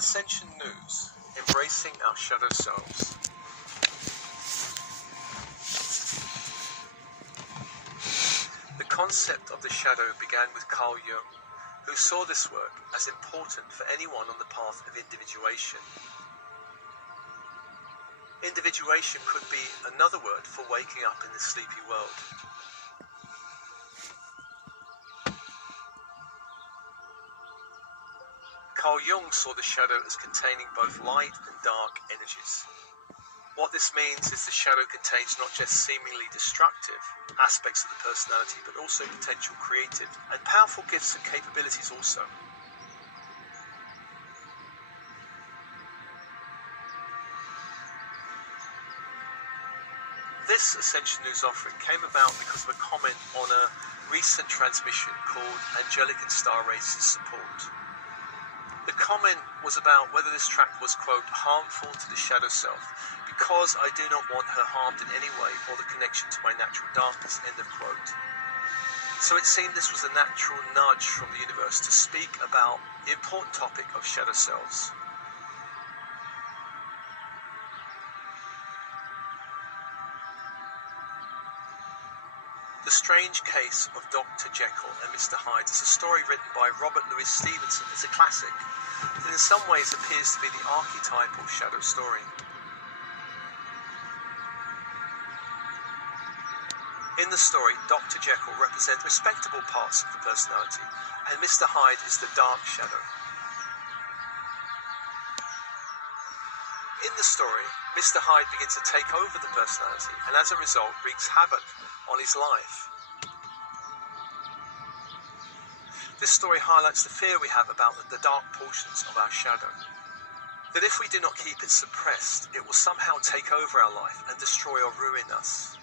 Ascension News, embracing our shadow selves. The concept of the shadow began with Carl Jung, who saw this work as important for anyone on the path of individuation. Individuation could be another word for waking up in the sleepy world. Carl Jung saw the shadow as containing both light and dark energies. What this means is the shadow contains not just seemingly destructive aspects of the personality, but also potential creative and powerful gifts and capabilities also. This Ascension News offering came about because of a comment on a recent transmission called Angelic and Star Races Support. The comment was about whether this track was, quote, harmful to the shadow self, because I do not want her harmed in any way or the connection to my natural darkness, end of quote. So it seemed this was a natural nudge from the universe to speak about the important topic of shadow selves. The Strange Case of Dr. Jekyll and Mr. Hyde is a story written by Robert Louis Stevenson. It's a classic that in some ways appears to be the archetypal shadow story. In the story, Dr. Jekyll represents respectable parts of the personality, and Mr. Hyde is the dark shadow. In the story, Mr. Hyde begins to take over the personality, and as a result wreaks havoc on his life. This story highlights the fear we have about the dark portions of our shadow. That if we do not keep it suppressed, it will somehow take over our life and destroy or ruin us.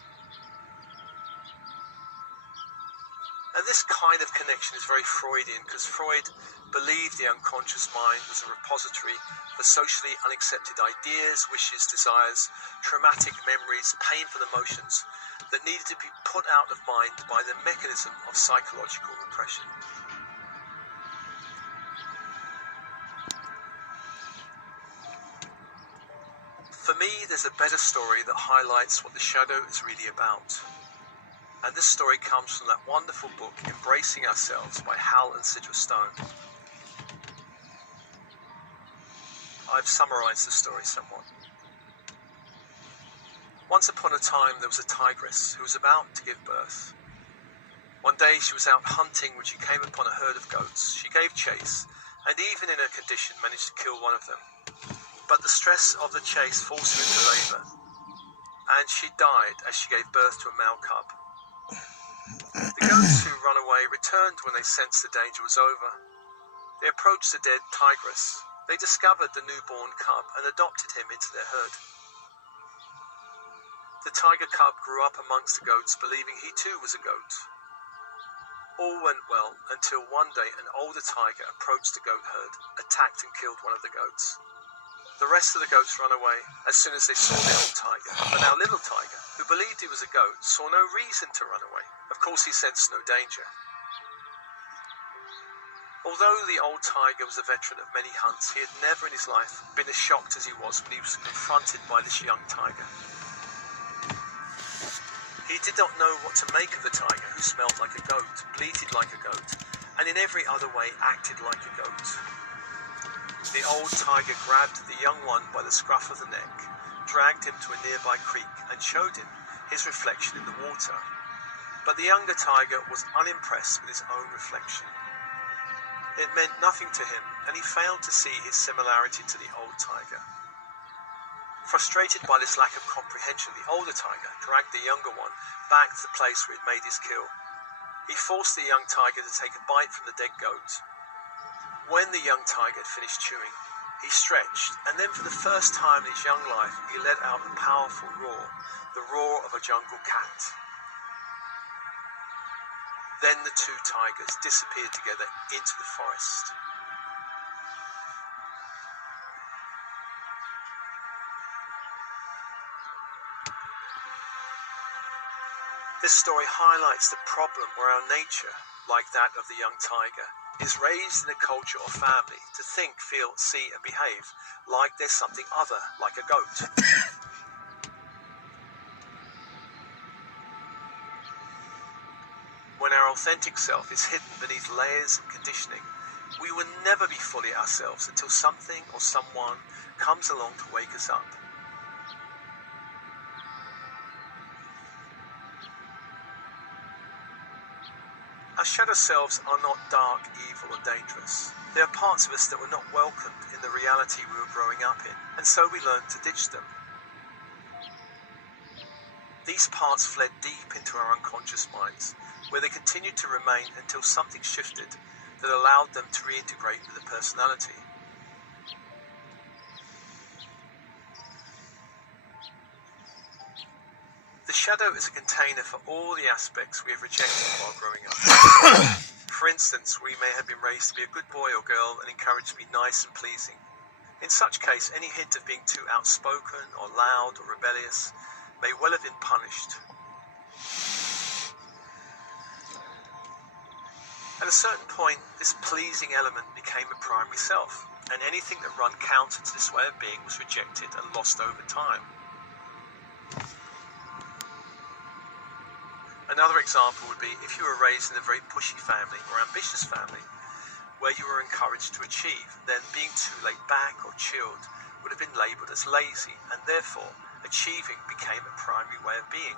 And this kind of connection is very Freudian, because Freud believed the unconscious mind was a repository for socially unaccepted ideas, wishes, desires, traumatic memories, painful emotions that needed to be put out of mind by the mechanism of psychological repression. For me, there's a better story that highlights what the shadow is really about. And this story comes from that wonderful book, Embracing Ourselves by Hal and Sidra Stone. I've summarized the story somewhat. Once upon a time, there was a tigress who was about to give birth. One day she was out hunting when she came upon a herd of goats. She gave chase, and even in her condition managed to kill one of them. But the stress of the chase forced her into labor, and she died as she gave birth to a male cub. The goats who run away returned when they sensed the danger was over. They approached the dead tigress. They discovered the newborn cub and adopted him into their herd. The tiger cub grew up amongst the goats, believing he too was a goat. All went well until one day an older tiger approached the goat herd, attacked and killed one of the goats. The rest of the goats ran away as soon as they saw the old tiger. But now little tiger, who believed he was a goat, saw no reason to run away. Of course he sensed no danger. Although the old tiger was a veteran of many hunts, he had never in his life been as shocked as he was when he was confronted by this young tiger. He did not know what to make of the tiger, who smelled like a goat, bleated like a goat, and in every other way acted like a goat. The old tiger grabbed the young one by the scruff of the neck, dragged him to a nearby creek, and showed him his reflection in the water. But the younger tiger was unimpressed with his own reflection. It meant nothing to him, and he failed to see his similarity to the old tiger. Frustrated by this lack of comprehension, the older tiger dragged the younger one back to the place where he had made his kill. He forced the young tiger to take a bite from the dead goat. When the young tiger had finished chewing, he stretched, and then for the first time in his young life, he let out a powerful roar, the roar of a jungle cat. Then the two tigers disappeared together into the forest. This story highlights the problem where our nature, like that of the young tiger, is raised in a culture or family to think, feel, see and behave like there's something other, like a goat. When our authentic self is hidden beneath layers of conditioning, we will never be fully ourselves until something or someone comes along to wake us up. Our shadow selves are not dark, evil or dangerous. They are parts of us that were not welcomed in the reality we were growing up in, and so we learned to ditch them. These parts fled deep into our unconscious minds, where they continued to remain until something shifted that allowed them to reintegrate with the personality. The shadow is a container for all the aspects we have rejected while growing up. For instance, we may have been raised to be a good boy or girl and encouraged to be nice and pleasing. In such case, any hint of being too outspoken or loud or rebellious may well have been punished. At a certain point, this pleasing element became a primary self, and anything that ran counter to this way of being was rejected and lost over time. Another example would be if you were raised in a very pushy family or ambitious family, where you were encouraged to achieve, then being too laid back or chilled would have been labelled as lazy, and therefore achieving became a primary way of being.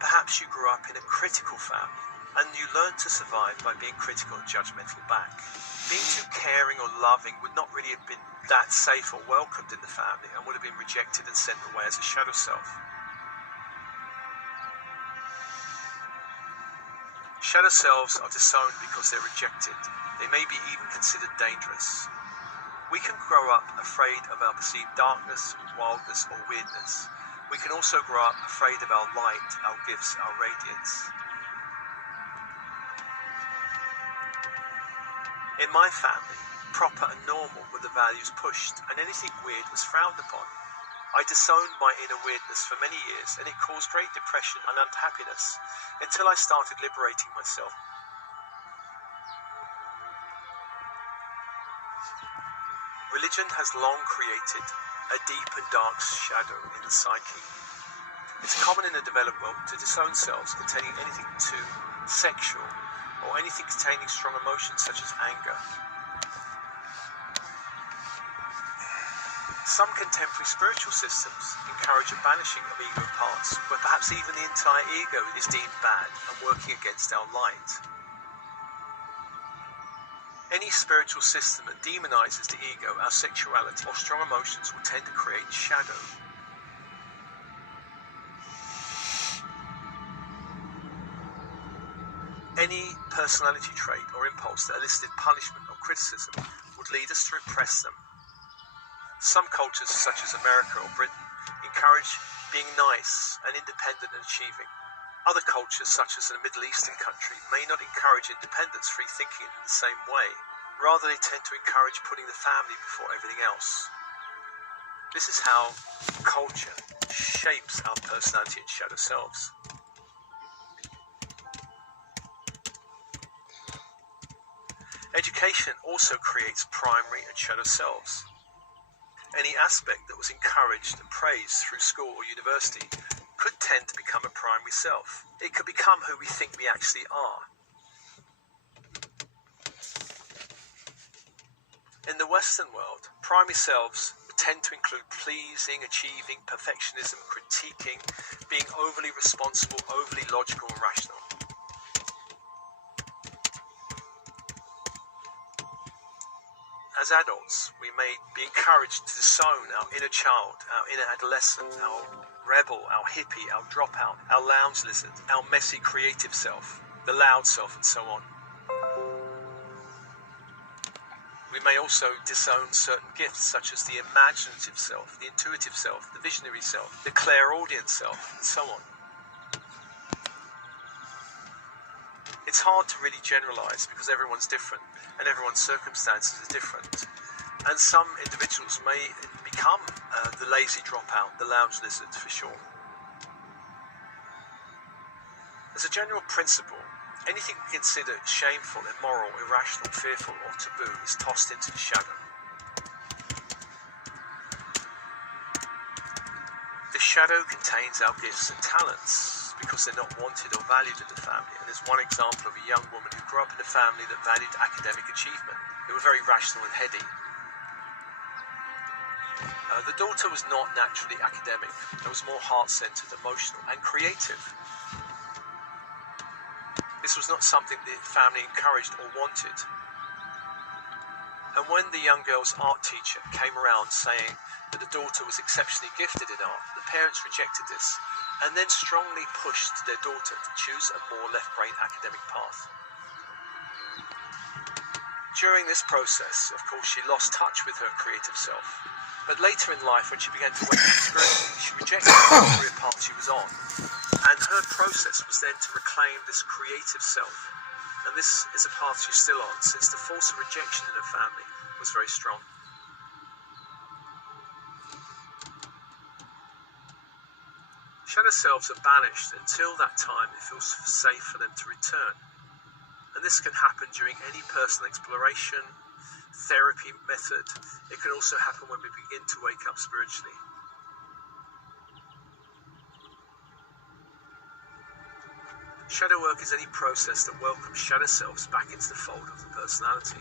Perhaps you grew up in a critical family, and you learned to survive by being critical and judgmental back. Being too caring or loving would not really have been that safe or welcomed in the family, and would have been rejected and sent away as a shadow self. Shadow selves are disowned because they're rejected. They may be even considered dangerous. We can grow up afraid of our perceived darkness, wildness or weirdness. We can also grow up afraid of our light, our gifts, our radiance. In my family, proper and normal were the values pushed, and anything weird was frowned upon. I disowned my inner weirdness for many years, and it caused great depression and unhappiness until I started liberating myself. Religion has long created a deep and dark shadow in the psyche. It's common in the developed world to disown selves containing anything too sexual or anything containing strong emotions such as anger. Some contemporary spiritual systems encourage a banishing of ego parts, where perhaps even the entire ego is deemed bad and working against our light. Any spiritual system that demonizes the ego, our sexuality, or strong emotions will tend to create shadow. Any personality trait or impulse that elicited punishment or criticism would lead us to repress them. Some cultures, such as America or Britain, encourage being nice and independent and achieving. Other cultures, such as a Middle Eastern country, may not encourage independence, free thinking in the same way. Rather, they tend to encourage putting the family before everything else. This is how culture shapes our personality and shadow selves. Education also creates primary and shadow selves. Any aspect that was encouraged and praised through school or university could tend to become a primary self. It could become who we think we actually are. In the Western world, primary selves tend to include pleasing, achieving, perfectionism, critiquing, being overly responsible, overly logical and rational. As adults, we may be encouraged to disown our inner child, our inner adolescent, our rebel, our hippie, our dropout, our lounge lizard, our messy creative self, the loud self, and so on. We may also disown certain gifts, such as the imaginative self, the intuitive self, the visionary self, the clairaudient self, and so on. It's hard to really generalize because everyone's different and everyone's circumstances are different. And some individuals may become the lazy dropout, the lounge lizard for sure. As a general principle, Anything we consider shameful, immoral, irrational, fearful, or taboo is tossed into the shadow. The shadow contains our gifts and talents because they're not wanted or valued in the family. And there's one example of a young woman who grew up in a family that valued academic achievement. They were very rational and heady. The daughter was not naturally academic. It was more heart-centered, emotional, and creative. This was not something the family encouraged or wanted. And when the young girl's art teacher came around saying that the daughter was exceptionally gifted in art, the parents rejected this and then strongly pushed their daughter to choose a more left-brain academic path. During this process, of course, she lost touch with her creative self. But later in life, when she began to wake up spiritually, she rejected the career path she was on. And her process was then to reclaim this creative self. And this is a path she's still on, since the force of rejection in her family was very strong. Shadow selves are banished until that time it feels safe for them to return. And this can happen during any personal exploration, therapy method. It can also happen when we begin to wake up spiritually. Shadow work is any process that welcomes shadow selves back into the fold of the personality.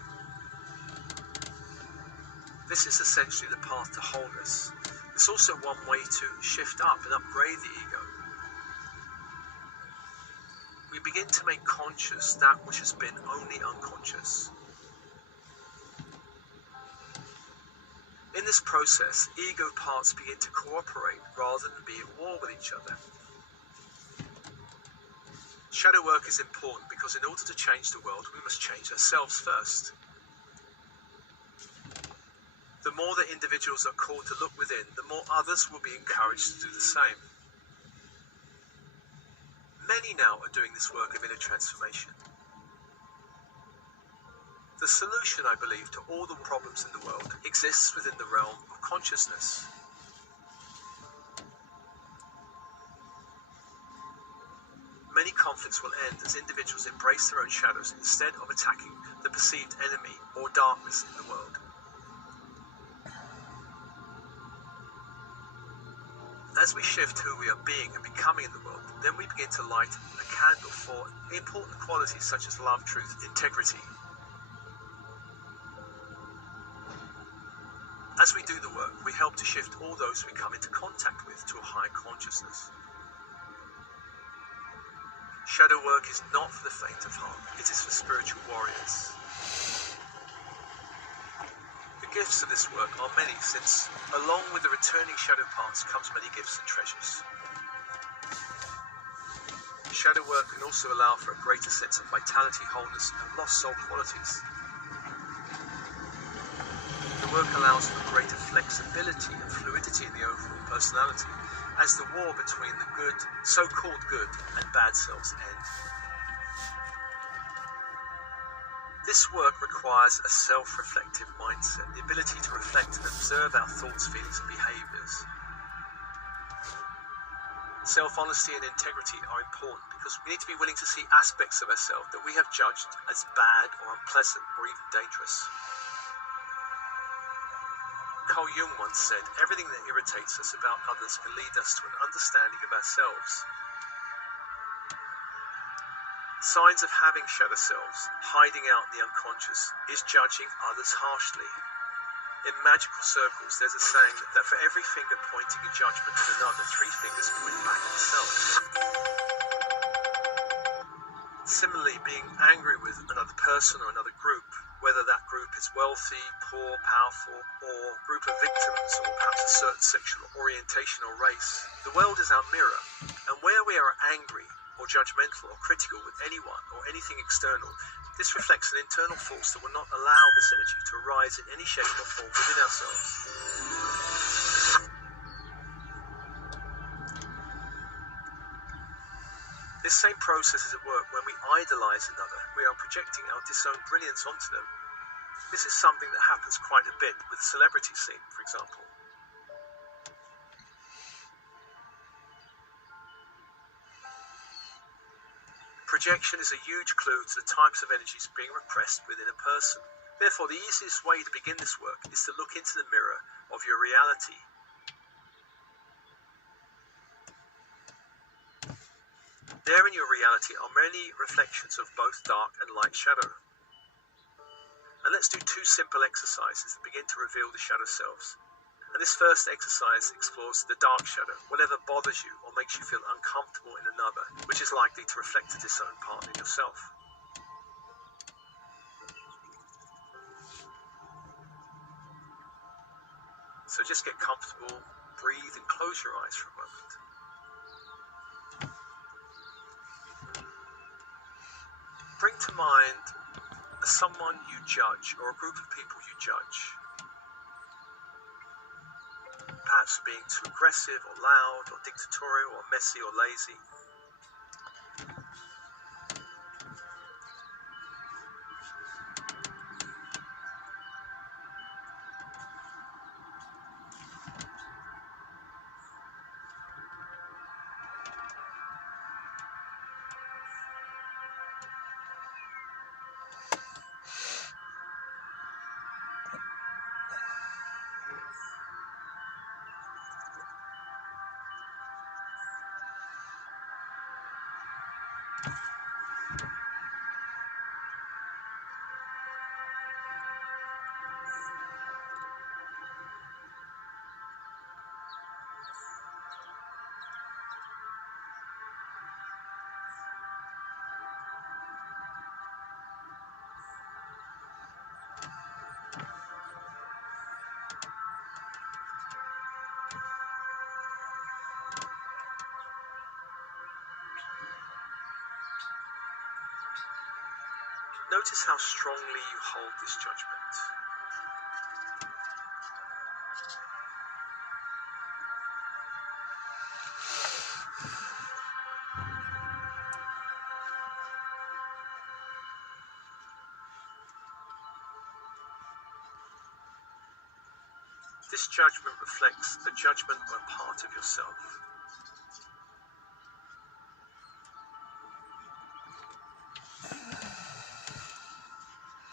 This is essentially the path to wholeness. It's also one way to shift up and upgrade the ego. We begin to make conscious that which has been only unconscious. In this process, ego parts begin to cooperate rather than be at war with each other. Shadow work is important because in order to change the world, we must change ourselves first. The more that individuals are called to look within, the more others will be encouraged to do the same. Many now are doing this work of inner transformation. The solution, I believe, to all the problems in the world exists within the realm of consciousness. Many conflicts will end as individuals embrace their own shadows instead of attacking the perceived enemy or darkness in the world. As we shift who we are being and becoming in the world, then we begin to light a candle for important qualities such as love, truth, integrity. As we do the work, we help to shift all those we come into contact with to a higher consciousness. Shadow work is not for the faint of heart, it is for spiritual warriors. The gifts of this work are many, since along with the returning shadow parts comes many gifts and treasures. Shadow work can also allow for a greater sense of vitality, wholeness, and lost soul qualities. The work allows for greater flexibility and fluidity in the overall personality, as the war between the good, so-called good, and bad selves end. This work requires a self-reflective mindset, the ability to reflect and observe our thoughts, feelings, and behaviors. Self-honesty and integrity are important because we need to be willing to see aspects of ourselves that we have judged as bad or unpleasant or even dangerous. Carl Jung once said, "Everything that irritates us about others can lead us to an understanding of ourselves." Signs of having shadow selves, hiding out in the unconscious, is judging others harshly. In magical circles, there's a saying that for every finger pointing in judgment at another, 3 fingers point back at itself. Similarly, being angry with another person or another group, whether that group is wealthy, poor, powerful, or a group of victims, or perhaps a certain sexual orientation or race, the world is our mirror, and where we are angry, or judgmental or critical with anyone or anything external, this reflects an internal force that will not allow this energy to arise in any shape or form within ourselves. This same process is at work when we idolize another. We are projecting our disowned brilliance onto them. This is something that happens quite a bit with the celebrity scene, for example. Projection is a huge clue to the types of energies being repressed within a person. Therefore, the easiest way to begin this work is to look into the mirror of your reality. There in your reality are many reflections of both dark and light shadow. And let's do 2 simple exercises that begin to reveal the shadow selves. And this first exercise explores the dark shadow, whatever bothers you or makes you feel uncomfortable in another, which is likely to reflect a disowned part in yourself. So just get comfortable, breathe, and close your eyes for a moment. Bring to mind someone you judge or a group of people you judge. Perhaps being too aggressive or loud or dictatorial or messy or lazy. Notice how strongly you hold this judgment. This judgment reflects the judgment of a part of yourself.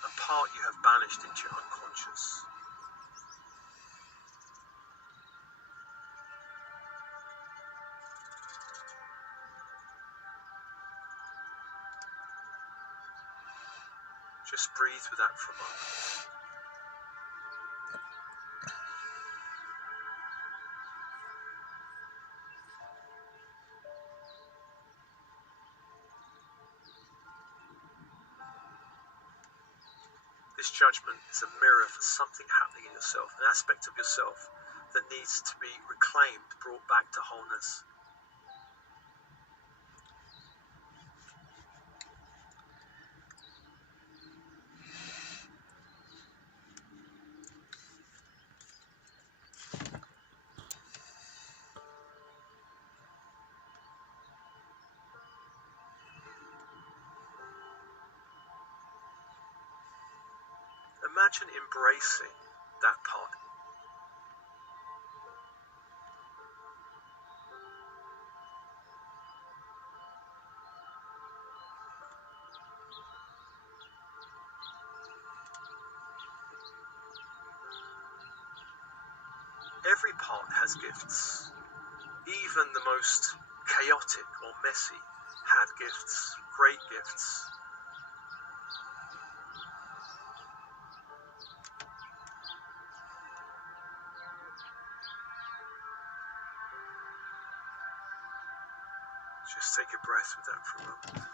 A part you have banished into your unconscious. Just breathe with that for a moment. This judgment is a mirror for something happening in yourself, an aspect of yourself that needs to be reclaimed, brought back to wholeness. Imagine embracing that part. Every part has gifts. Even the most chaotic or messy had gifts, great gifts. Just take a breath with that for a moment.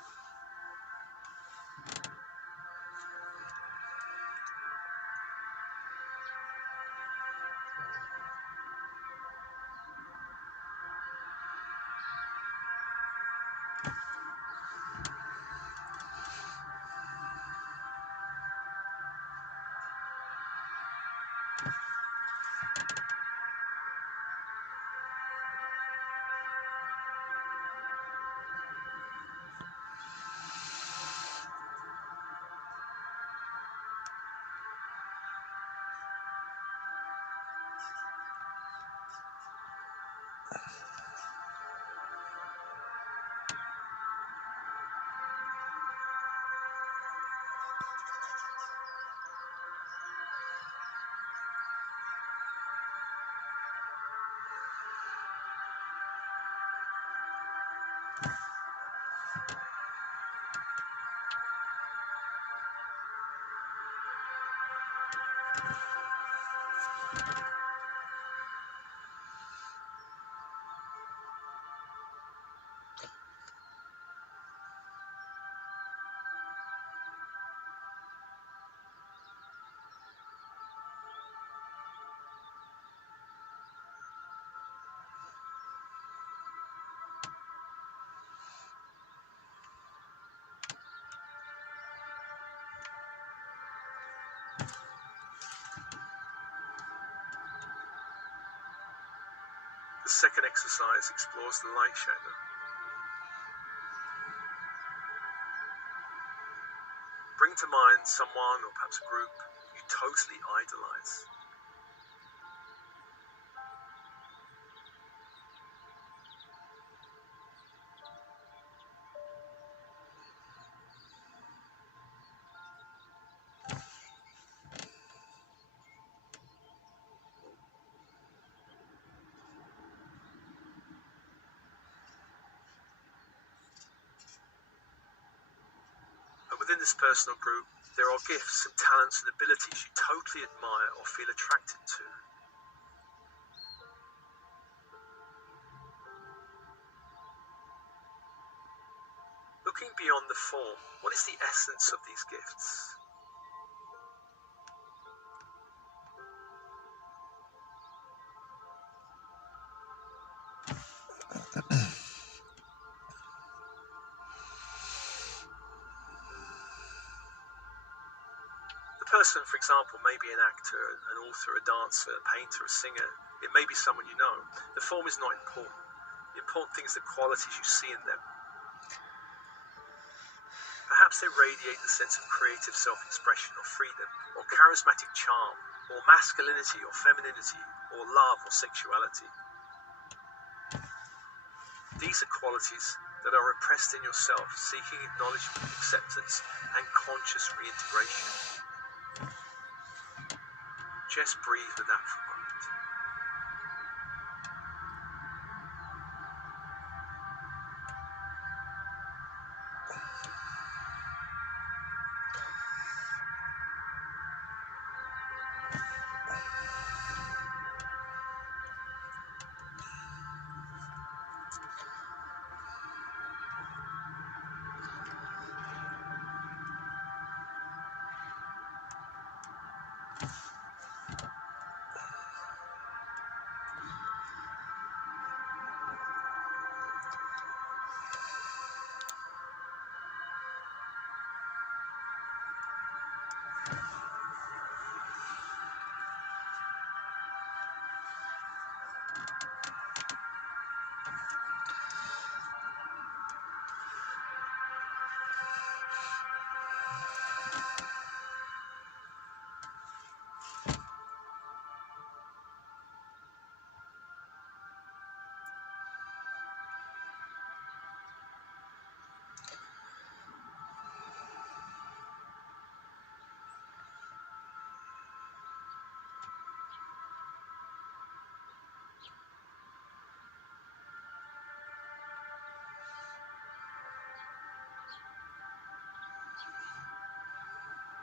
second exercise explores the light shadow. Bring to mind someone or perhaps a group you totally idolize. Within this personal group, there are gifts and talents and abilities you totally admire or feel attracted to. Looking beyond the form, what is the essence of these gifts? The person, for example, may be an actor, an author, a dancer, a painter, a singer. It may be someone you know. The form is not important. The important thing is the qualities you see in them. Perhaps they radiate the sense of creative self-expression or freedom, or charismatic charm, or masculinity or femininity, or love or sexuality. These are qualities that are repressed in yourself, seeking acknowledgement, acceptance, and conscious reintegration. Just breathe with that for a moment.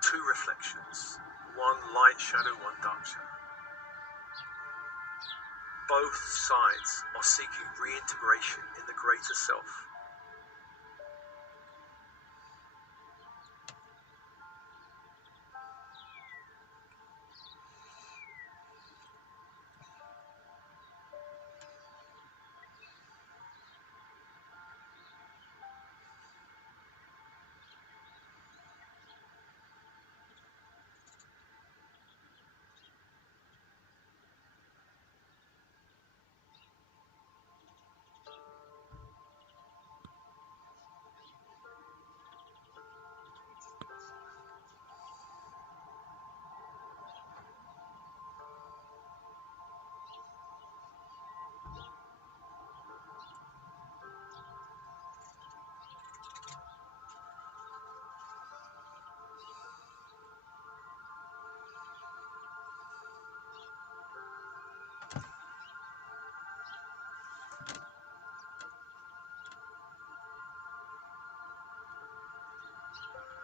Two reflections, one light shadow, one dark shadow. Both sides are seeking reintegration in the greater self.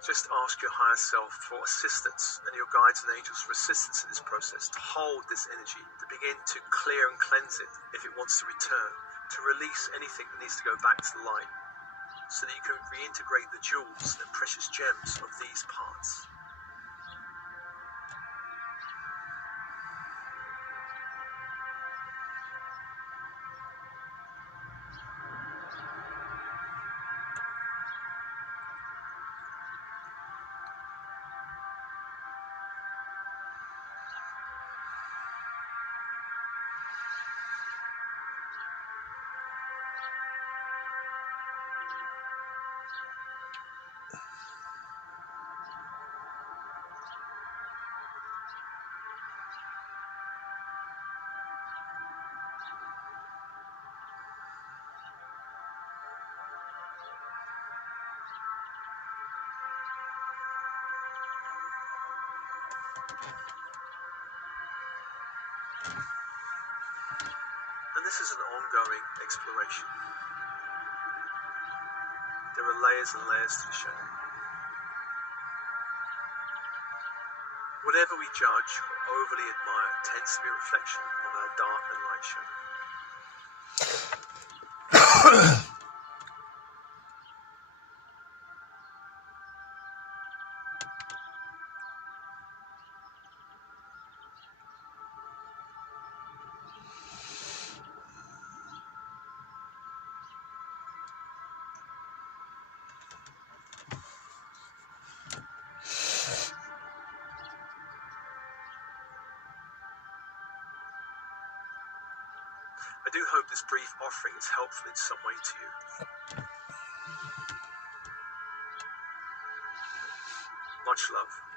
Just ask your higher self for assistance and your guides and angels for assistance in this process, to hold this energy, to begin to clear and cleanse it if it wants to return, to release anything that needs to go back to the light, so that you can reintegrate the jewels and precious gems of these parts. And this is an ongoing exploration. There are layers and layers to the shadow. Whatever we judge or overly admire tends to be a reflection of our dark and light shadow. I do hope this brief offering is helpful in some way to you. Much love.